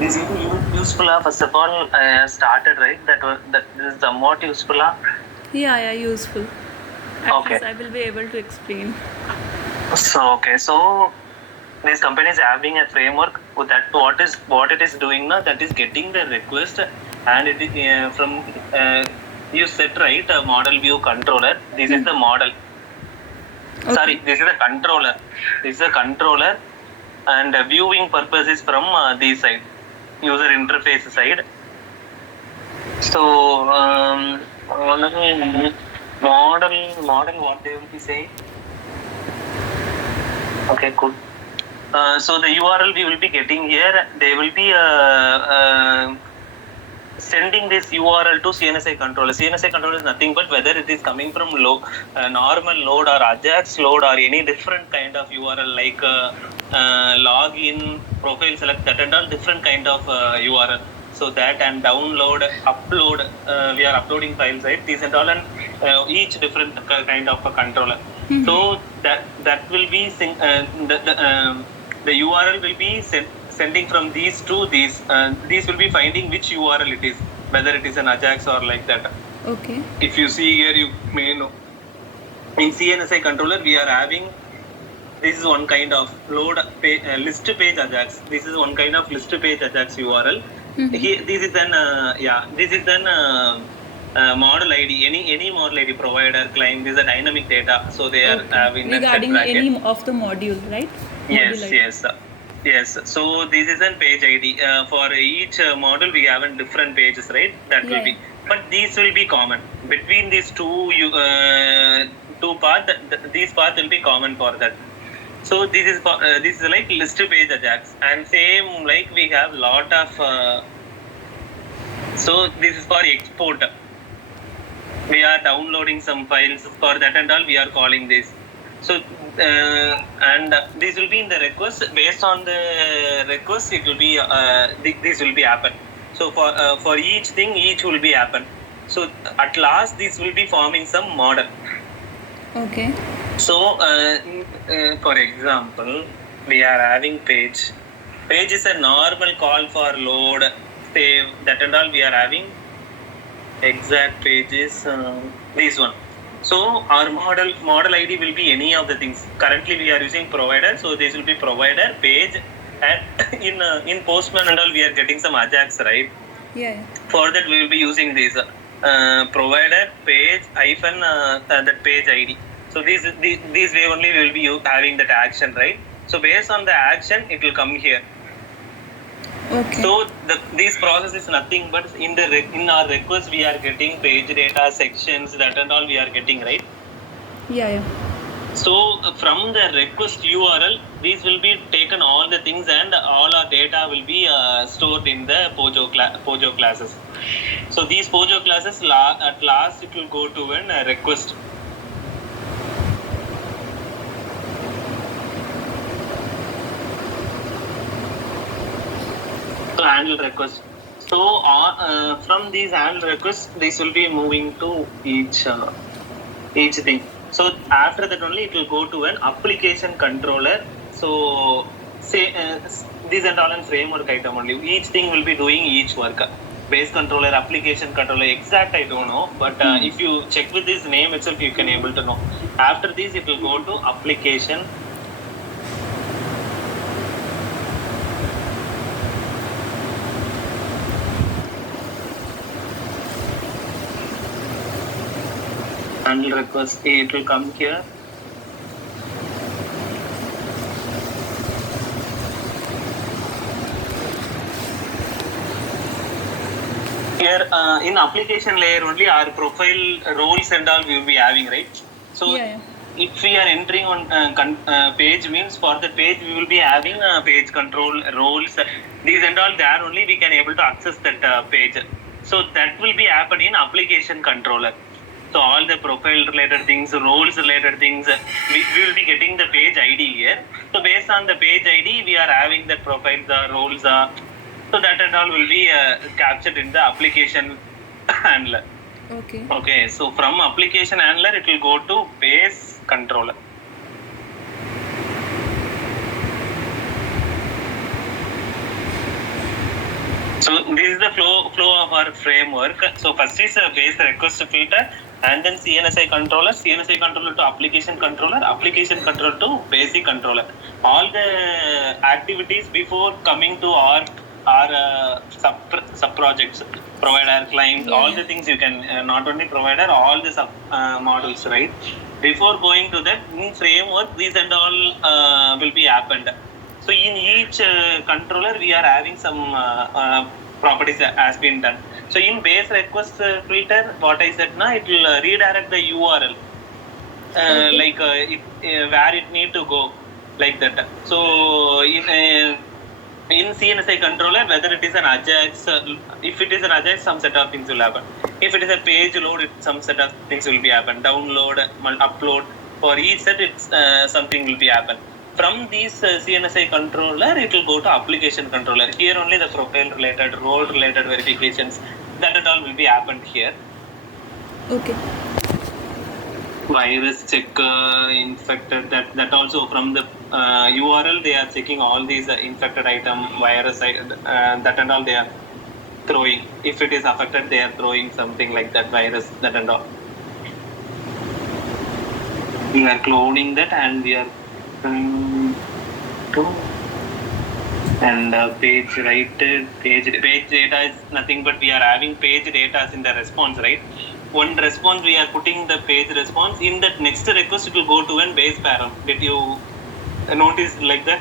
This is useful. First of all, started right. That is somewhat useful. Yeah, useful. At Okay. least I will be able to explain. So this company is having a framework that what it is doing now, that is getting the request, and it is from you set right a model view controller. This is the model. Okay. Sorry, this is a controller. This is a controller, and viewing purpose is from this side, user interface side. So model what they will be saying. Okay, cool. So the URL we will be getting here, they will be sending this URL to CNSI controller. CNSI controller is nothing but whether it is coming from normal load or Ajax load or any different kind of URL like login, profile select, that and all different kind of URL. So that and download, upload, we are uploading files, right? These and all, and each different kind of a controller. Mm-hmm. So that will be the URL will be sending from these to these. These will be finding which URL it is, whether it is an Ajax or like that. Okay. If you see here, you may know. In CNSI controller, we are having, this is one kind of list page Ajax. This is one kind of list page Ajax URL. Mm-hmm. Here, this is then model ID. Any model ID provider claim, this is a dynamic data. So they are having regarding any of the module, right? Yes. So this is a page ID. For each model, we have different pages, right? That will be. But these will be common between these two paths. These paths will be common for that. So this is like list page Ajax, and same like we have lot of. So this is for export. We are downloading some files for that and all. We are calling this. So and this will be in the request. Based on the request, it will be this will be happen. So for each thing, each will be happen. So at last, this will be forming some model. Okay. So for example, we are having page. Page is a normal call for load, save, that and all. We are having exact pages. This one. So our model ID will be any of the things. Currently we are using provider, so this will be provider, page, and in Postman and all we are getting some Ajax, right? Yeah. For that we will be using this provider, page, hyphen that page ID. So this way only we will be having that action, right? So based on the action, it will come here. Okay. So this process is nothing but in our request we are getting page data, sections, that and all we are getting, right? Yeah. So from the request URL, these will be taken all the things and all our data will be stored in the Pojo classes. So these Pojo classes at last it will go to a request. So handle request. So from these handle requests, this will be moving to each thing. So after that only it will go to an application controller. So say this and all in framework item only. Each thing will be doing each work. Base controller, application controller, exact I don't know. But if you check with this name itself, you can able to know. After this, it will go to application. Handle request, it will come here. Here in application layer only our profile roles and all we will be having, right? So if we are entering on page, means for the page we will be having page control roles. These and all there only we can able to access that page. So that will be happen in application controller. So all the profile related things, roles related things, we will be getting the page ID here. So based on the page ID, we are having the profiles, roles, so that and all will be captured in the application handler. Okay. So from application handler, it will go to base controller. this is the flow of our framework. So first is a base request filter, and then CNSI controller to application controller to basic controller. All the activities before coming to our sub projects, provider, client, all the things you can not only provider, all the sub modules, right? Before going to that, in framework, these and all will be happened. So in each controller, we are having some properties that has been done. So in base request filter, what I said now, it will redirect the URL, like where it need to go, like that. So in CNSI controller, whether it is an Ajax, if it is an Ajax, some set of things will happen. If it is a page load, some set of things will be happen. Download, upload, for each set, it's something will be happen. From this CNSI controller, it will go to application controller. Here only the profile related, role related verifications, that and all will be happened here. Okay. Virus check, infected, that also from the URL, they are checking all these infected item, virus, that and all they are throwing. If it is affected, they are throwing something like that virus, that and all. We are cloning that, and we are and page writer, page data is nothing but we are having page data in the response, right? One response, we are putting the page response. In that next request, it will go to an base param. Did you notice like that?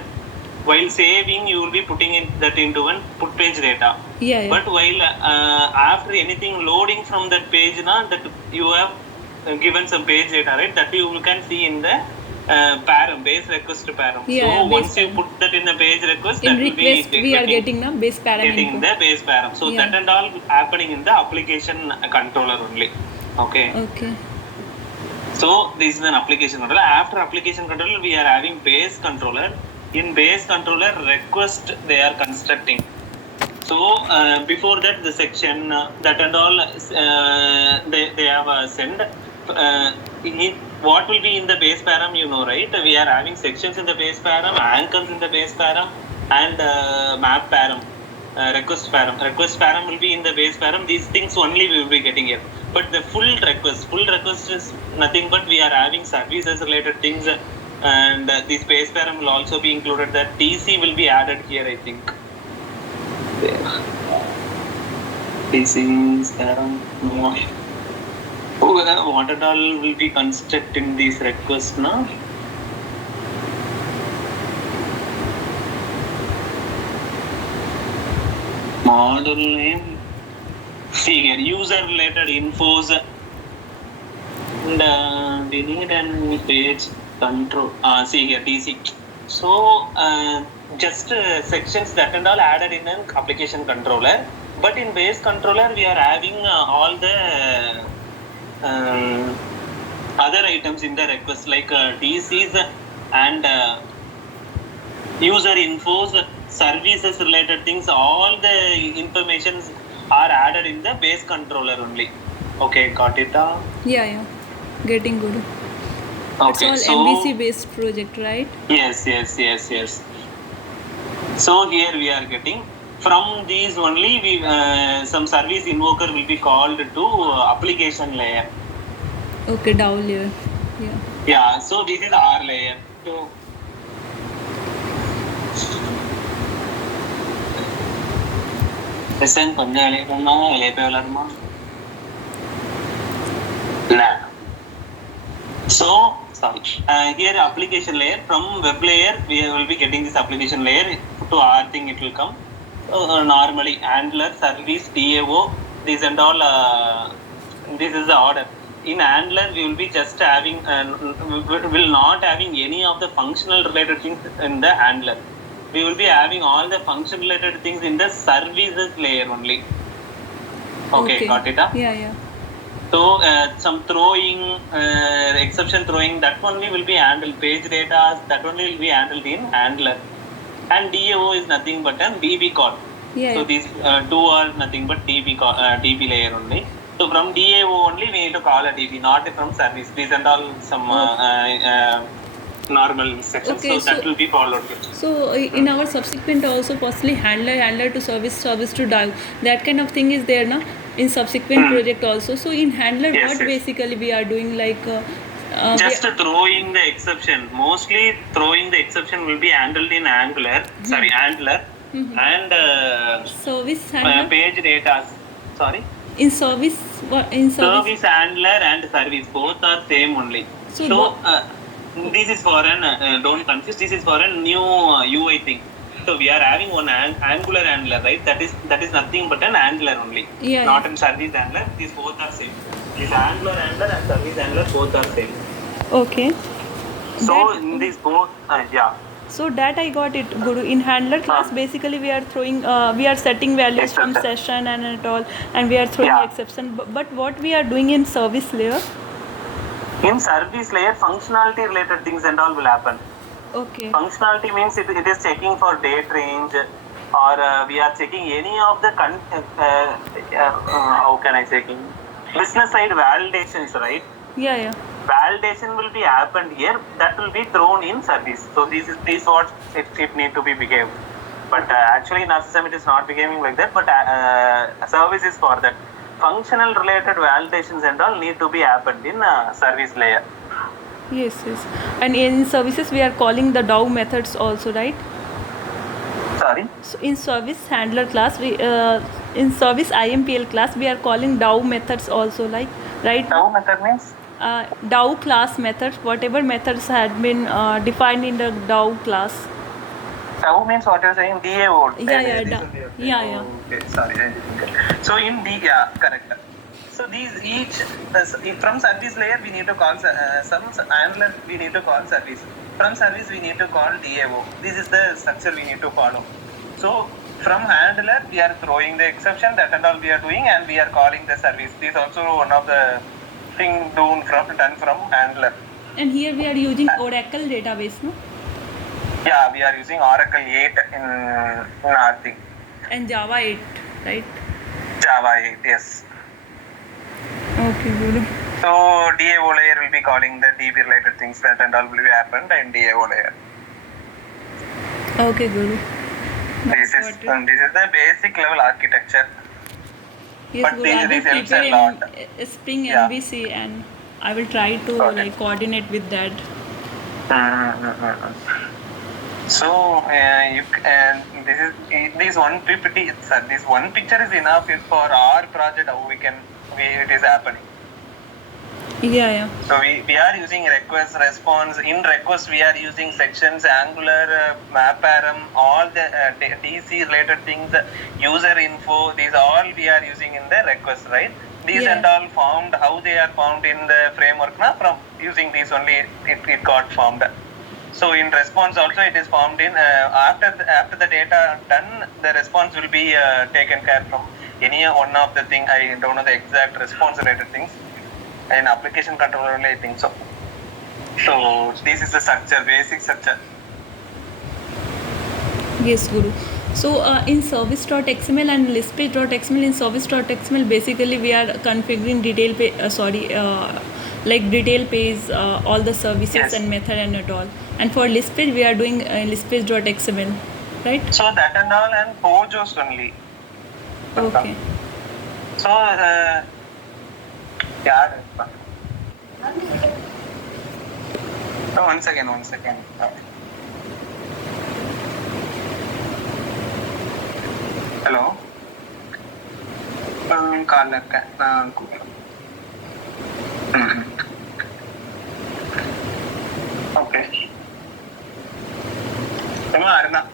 While saving, you will be putting that into one put page data. Yeah. But while after anything loading from that page, that you have given some page data, right? That you can see in the param, base request param. Yeah, so once you put that in the page request, in that request will be we are getting the base param getting info. the base param. So that and all happening in the application controller only. Okay. So this is an application controller. After application controller, we are having base controller. In base controller, request they are constructing. So before that, the section that and all they have sent. What will be in the base param, you know, right? We are having sections in the base param, anchors in the base param, and map param, request param. Request param will be in the base param. These things only we will be getting here. But the full request is nothing but we are having services related things, and this base param will also be included. That DC will be added here, I think. There. DC param. What at all will be constructing these requests now? Model name. See here, user related infos, and we need an page control. See here, DC. So just sections that and all added in an application controller. But in base controller, we are having all the other items in the request, like DCs and user infos, services related things. All the informations are added in the base controller only. Okay, got it? Yeah, getting good. Okay, it's all MVC based project, right? Yes. So here we are getting from these only we some service invoker will be called to application layer. Okay, DAO layer. Yeah, so this is our layer. So listen, so sorry. Here application layer, from web layer we will be getting this application layer. To our thing it will come. Normally handler, service, DAO, these and all. This is the order. In handler we will be just having will not having any of the functional related things in the handler. We will be having all the function related things in the services layer only. Okay. Got it? Yeah. So some throwing, exception throwing, that only will be handled. Page data, that only will be handled in handler. And DAO is nothing but a DB call. So these two are nothing but DB layer only. So from DAO only we need to call a DB, not from service. These and all some normal instructions. Okay, So that so will be followed. in our subsequent also firstly handler to service to dive, that kind of thing is there na in subsequent Hmm. project also. So in handler Yes, what yes. basically we are doing like Just throwing the exception. Mostly throwing the exception will be handled in Angular. Sorry, Angular and service handler page data. Sorry. in service in service. Service handler and service both are same only. So So this is for an don't confuse. This is for a new UI thing. So we are having one Angular handler, right? That is nothing but an Angular only, yeah, not yeah. an service handler. These both are same. This Angular handler and service handler both are same. Okay. So That in these both, yeah. so that I got it, Guru. In handler class, basically we are throwing, we are setting values from Exception. session and all, and we are throwing Yeah. exception. But what we are doing in service layer? In service layer, functionality related things and all will happen. Okay. Functionality means it is checking for date range, or we are checking any of the how can I checking business side validations, right? Yeah, yeah. Validation will be happened here. That will be thrown in service. So this what it need to be behaved. But actually in our system it is not behaving like that. But service is for that. Functional related validations and all need to be happened in service layer. Yes, yes. And in services we are calling the DAO methods also, right? Sorry. So in service handler class, we in service IMPL class we are calling DAO methods also, like right? DAO method means. DAO class methods, whatever methods had been defined in the DAO class. DAO means what you're saying? DAO. Yeah. Okay, sorry, I didn't get. So in correct. So these each from service layer we need to call some handler we need to call service. From service we need to call DAO. This is the structure we need to follow. So from handler we are throwing the exception, that and all we are doing, and we are calling the service. This is also one of the thing done from handler. And here we are using Oracle database, no? Yeah, we are using Oracle 8 in our thing. And Java 8, right? Java 8, yes. Okay, good. So DAO layer will be calling the DB related things, that and all will be happened in DAO layer. Okay, Guru. This is the basic level architecture. Yes, But Guru, I will this helps a prepare lot. in Spring Yeah. MVC and I will try to like coordinate with that. So this one PPT, this one picture is enough for our project. How it is happening. Yeah. So we are using request response. In request we are using sections, Angular, MapArm, all the DC related things, user info. These all we are using in the request, right? These and all formed. How they are formed in the framework? Now from using these only it got formed. So in response also it is formed in after the data done, the response will be taken care from any one of the thing. I don't know the exact response related things. In application controller only I think so. So this is the structure, basic structure. Yes, Guru. So in service.xml and listpage.xml, in service.xml basically we are configuring detail page, all the services and method and all. And for list page we are doing listpage.xml, right? So that and all and POJOs only. Okay. So one second. Hello. Call okay. Arna.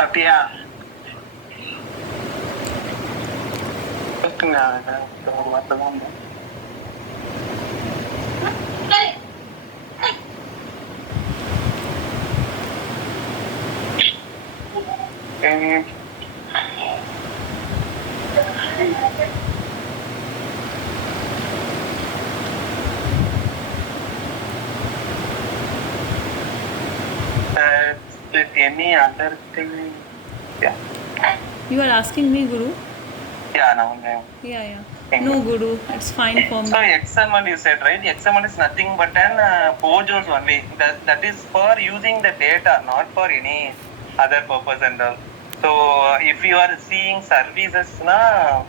Apia. Any other thing? Yeah. You are asking me, Guru? Yeah, now. Yeah. No, Guru, it's fine for me. So XML you said, right? XML is nothing but an POJOs only. That is for using the data, not for any other purpose and all. So if you are seeing services, na.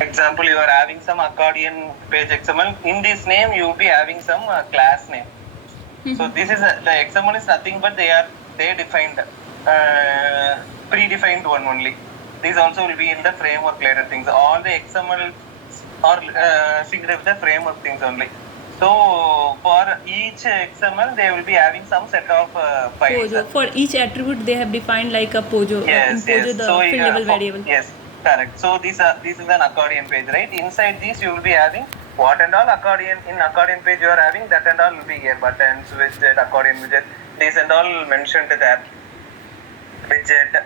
Example, you are having some accordion page XML. In this name, you will be having some class name. So this is the XML is nothing but they defined predefined one only. These also will be in the framework later things. All the XML are synced with the framework things only. So for each XML, they will be having some set of files. POJO. For each attribute, they have defined like a POJO. Yes, in POJO, yes. the So field level variable. Yes, correct. So this is an accordion page, right? Inside this, you will be having what and all accordion. In accordion page, you are having that and all will be here. Buttons, widget, accordion widget. These and all mentioned there. Widget,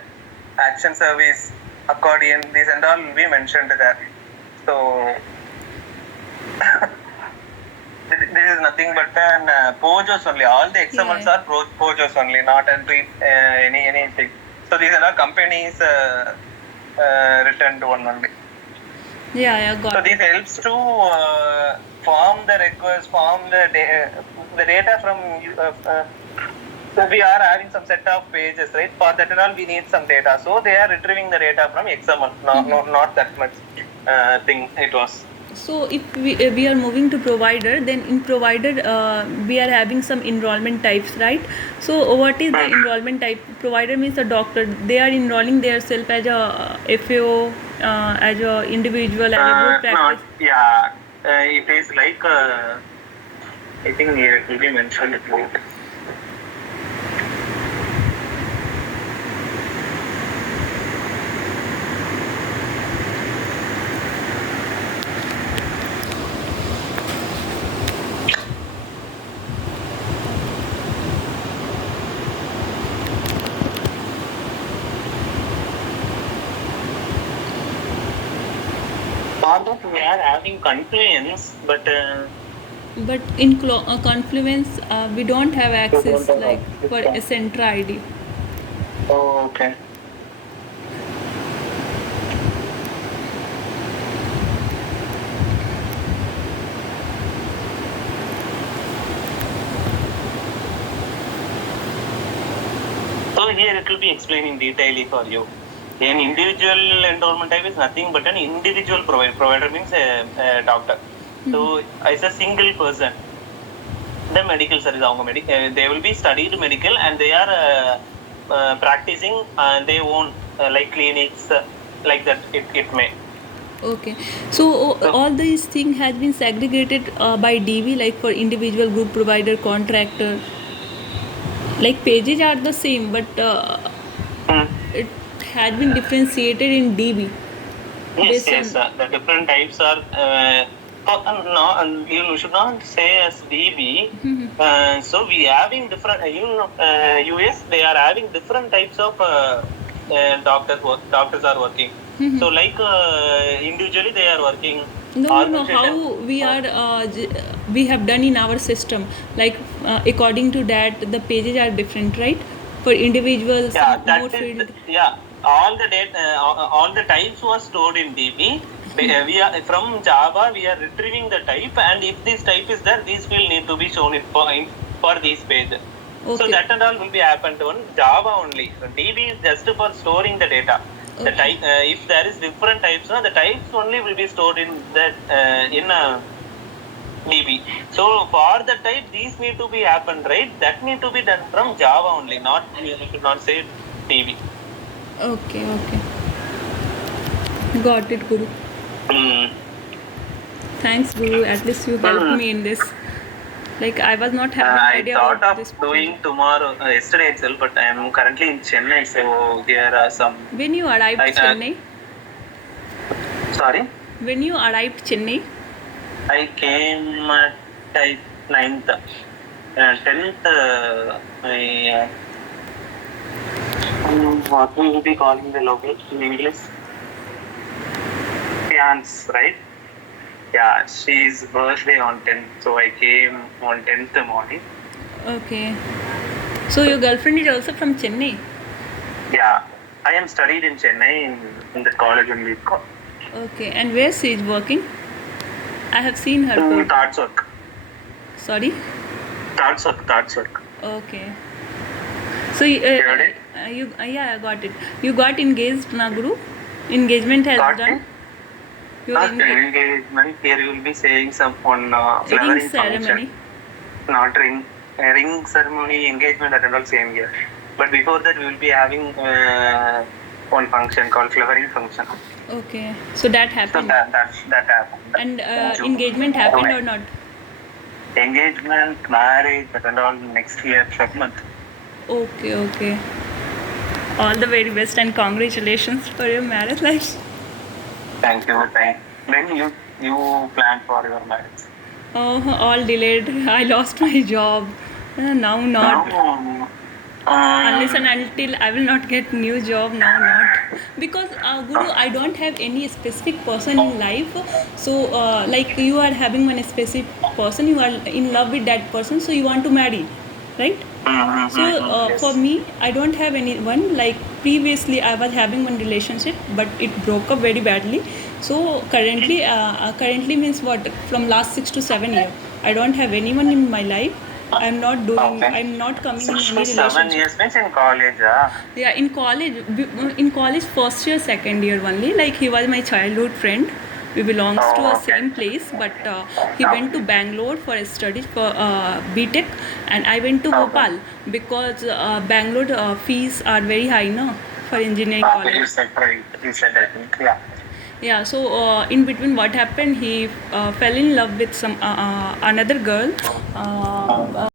action service, accordion. These and all will be mentioned there. So this is nothing but an POJOs only. All the XMLs are POJOs only, not anything. So these are all companies returned one only. Got so this helps to form the request, form the data from. So we are having some set of pages, right? For that and all, we need some data. So they are retrieving the data from XML. Not that much thing it was. So if we are moving to provider, then in provider we are having some enrollment types, right? So what is the enrollment type? Provider means a doctor. They are enrolling themselves as a FAO, as a individual, as a group practice. It is like I think here it will be mentioned. We are having Confluence, but in Confluence we don't have access like for a Centra ID. Oh, okay. So here it will be explaining detailing for you. An individual enrollment type is nothing but an individual provider. Provider means a doctor. So as a single person, the medical service, they will be studied medical and they are practicing their own like clinics like that. It may. Okay, so all these things has been segregated by DB, like for individual, group, provider, contractor. Like pages are the same, but it has been differentiated in DB. Yes. The different types are. No, you should not say as DB. So we having different. US they are having different types of doctors are working. So like individually they are working. No. How we are we have done in our system, like according to that the pages are different, right? For individuals, more field. All the data, all the types was stored in DB. We are from Java. We are retrieving the type, and if this type is there, this field need to be shown for this page. Okay. So that and all will be happened on Java only. So DB is just for storing the data. Okay. The type, if there is different types, the types only will be stored in that DB. So for the type, these need to be happened, right? That need to be done from Java only. Not you should not say DB. Okay. Got it, Guru. Thanks, Guru. At least you helped me in this. Like I was not having idea about this. I thought of doing tomorrow, yesterday itself, but I am currently in Chennai, so there are some. When you arrived Chennai? Sorry. When you arrived Chennai? I came at 9th, 10th. What we will be calling the location in English? Fiance, right? Yeah, she's birthday on 10th, so I came on 10th morning. Okay. So your girlfriend is also from Chennai? Yeah, I am studied in Chennai in the college only. Okay. And where she is working? I have seen her photo. Third work. Sorry? Third work. Okay. So Heard it? yeah, I got it. You got engaged, na Guru? Engagement has Got done. it? Your Not engagement. Here you will be saying some on ring flowering ceremony. function. Not ring ceremony, engagement that and all same here. But before that, we will be having one function called flowering function. Okay. So that So happened. that happened. And In June. engagement happened or not? Engagement, marriage, that and all next year, month. Okay, okay. All the very best and congratulations for your marriage life. Thank you. When you plan for your marriage? Oh, all delayed. I lost my job. Now not. No. Unless and until I will not get new job, now not. Because Guru, I don't have any specific person in life. So like you are having one specific person, you are in love with that person, so you want to marry, right? So Yes. for me, I don't have anyone. Like previously, I was having one relationship, but it broke up very badly. So currently means what? From last 6 to 7 years, I don't have anyone in my life. I'm not doing. Okay. I'm not coming in 6 any to 7 relationship. years means in college, Yeah, in college, first year, second year only. Like he was my childhood friend. We belongs to a okay. same place, but he went to Bangalore for studies for BTech, and I went to Okay. Bhopal because Bangalore fees are very high, no, for engineering Okay, college. you said I think, yeah. Yeah, so in between, what happened? He fell in love with some another girl.